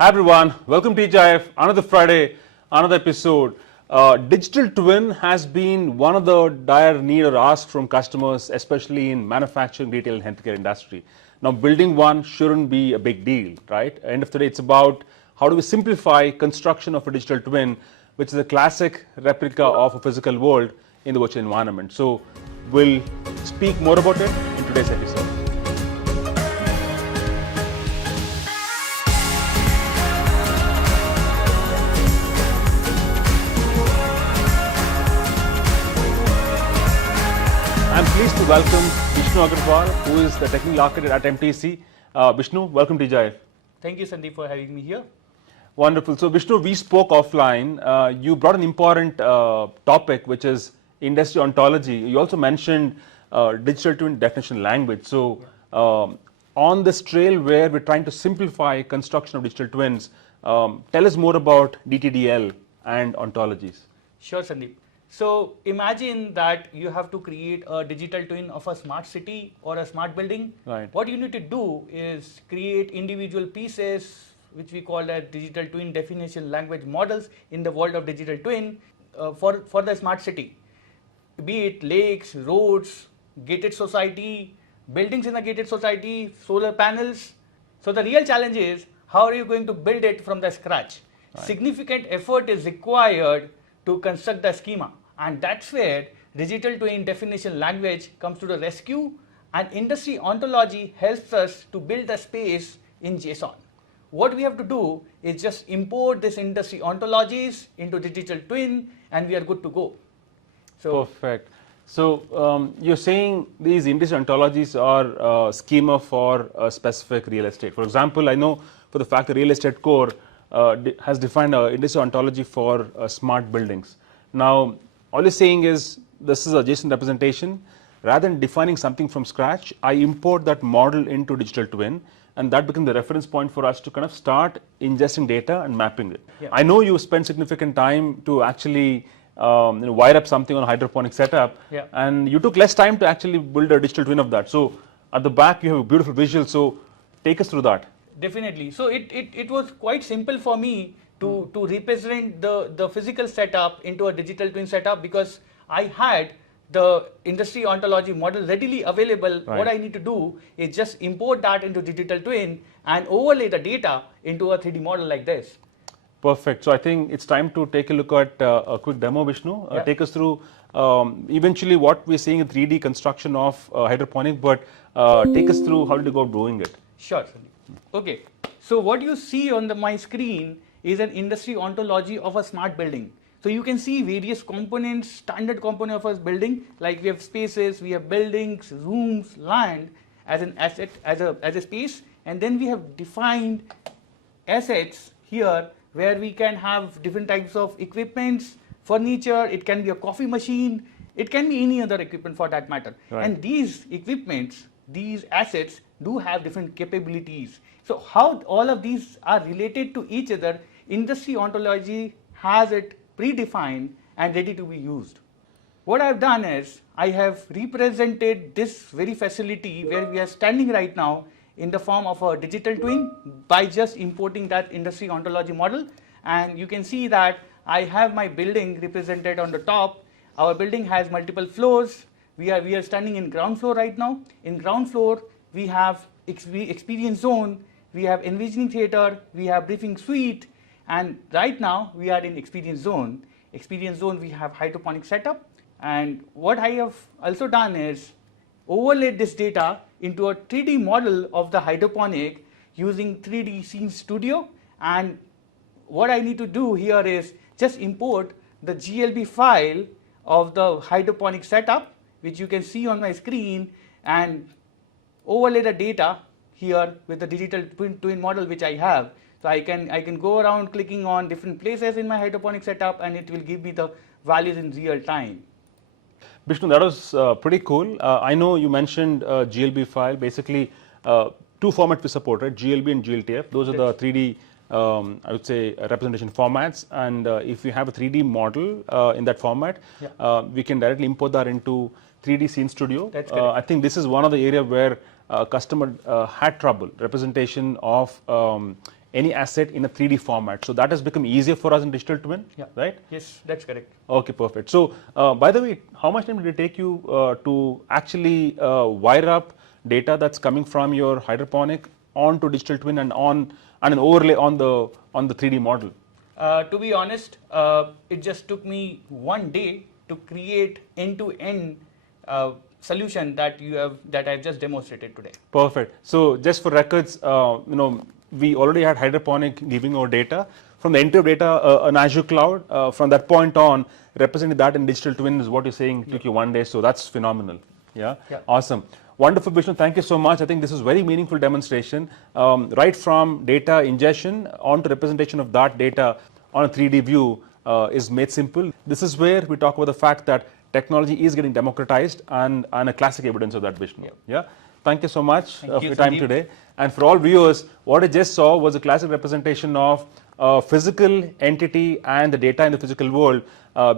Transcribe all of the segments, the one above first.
Hi everyone, welcome to TGIF, another Friday, another episode. Digital twin has been one of the dire need or ask from customers, especially in manufacturing, retail and healthcare industry. Now building one shouldn't be a big deal, right? End of the day, it's about how do we simplify construction of a digital twin, which is a classic replica of a physical world in the virtual environment. So we'll speak more about it in today's episode. I'm pleased to welcome Vishnu Agarwal, who is the technical architect at MTC. Vishnu, welcome to TGIF. Thank you, Sandeep, for having me here. Wonderful. So, Vishnu, we spoke offline. You brought an important topic, which is industry ontology. You also mentioned digital twin definition language. So, on this trail where we're trying to simplify construction of digital twins, tell us more about DTDL and ontologies. Sure, Sandeep. So imagine that you have to create a digital twin of a smart city or a smart building. Right. What you need to do is create individual pieces, which we call as digital twin definition language models in the world of digital twin for the smart city. Be it lakes, roads, gated society, buildings in a gated society, solar panels. So the real challenge is how are you going to build it from the scratch? Right. Significant effort is required to construct the schema. And that's where digital twin definition language comes to the rescue, and industry ontology helps us to build the space in Json. What we have to do is just import this industry ontologies into digital twin and we are good to go. So, perfect. So you're saying these industry ontologies are schema for a specific real estate. For example, I know for the fact that Real Estate Core has defined an industry ontology for smart buildings. Now, all you're saying is this is a JSON representation. Rather than defining something from scratch, I import that model into digital twin, and that becomes the reference point for us to kind of start ingesting data and mapping it. Yeah. I know you spend significant time to actually wire up something on a hydroponic setup, yeah, and you took less time to actually build a digital twin of that. So at the back you have a beautiful visual, so take us through that. Definitely. So it was quite simple for me to represent the physical setup into a digital twin setup because I had the industry ontology model readily available. Right. What I need to do is just import that into digital twin and overlay the data into a 3D model like this. Perfect. So I think it's time to take a look at a quick demo, Vishnu. Yeah. Take us through eventually what we're seeing in 3D construction of hydroponic, but take us through how did you go about doing it? Sure. Okay. So what you see on my screen is an industry ontology of a smart building. So you can see various components, standard component of a building, like we have spaces, we have buildings, rooms, land as an asset, as a space, and then we have defined assets here where we can have different types of equipments, furniture, it can be a coffee machine, it can be any other equipment for that matter. Right. And these equipments, these assets do have different capabilities. So how all of these are related to each other, industry ontology has it predefined and ready to be used. What I've done is I have represented this very facility where we are standing right now in the form of a digital twin by just importing that industry ontology model. And you can see that I have my building represented on the top. Our building has multiple floors. We are standing in ground floor right now. In ground floor, we have experience zone, we have envisioning theater, we have briefing suite, and right now we are in experience zone. Experience zone, we have hydroponic setup. And what I have also done is overlaid this data into a 3D model of the hydroponic using 3D Scene Studio. And what I need to do here is just import the GLB file of the hydroponic setup, which you can see on my screen, and overlay the data here with the digital twin model which I have. So I can go around clicking on different places in my hydroponic setup and it will give me the values in real time. Vishnu, that was pretty cool. I know you mentioned GLB file. Basically, two formats we support, right? GLB and GLTF. Those are the 3D, I would say, representation formats. And if you have a 3D model in that format, yeah, we can directly import that into 3D Scene Studio. That's correct. I think this is one of the area where customer had trouble representation of any asset in a 3D format. So that has become easier for us in digital twin, right? Yes, that's correct. Okay, perfect. So by the way, how much time did it take you to actually wire up data that's coming from your hydroponic onto digital twin and an overlay on the 3D model? To be honest, it just took me 1 day to create end-to-end solution that I've just demonstrated today. Perfect. So just for records, we already had hydroponic giving our data from the entire data on Azure cloud. From that point on, representing that in digital twin is what you're saying took you 1 day. So that's phenomenal. Yeah. Awesome. Wonderful, Vishnu. Thank you so much. I think this is very meaningful demonstration. Right from data ingestion on to representation of that data on a 3D view is made simple. This is where we talk about the fact that technology is getting democratized and a classic evidence of that, Vishnu. Yeah. Thank you so much for your time today. And for all viewers, what I just saw was a classic representation of physical entity and the data in the physical world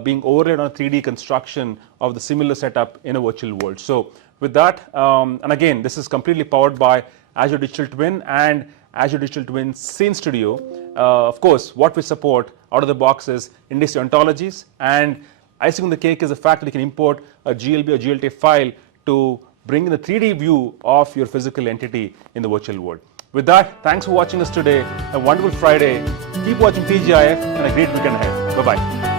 being overlaid on a 3D construction of the similar setup in a virtual world. So with that, and again, this is completely powered by Azure Digital Twin and Azure Digital Twin Scene Studio. Of course, what we support out of the box is industry ontologies, and icing on the cake is the fact that you can import a GLB or GLT file to bring in the 3D view of your physical entity in the virtual world. With that, thanks for watching us today. A wonderful Friday. Keep watching TGIF and a great weekend ahead. Bye-bye.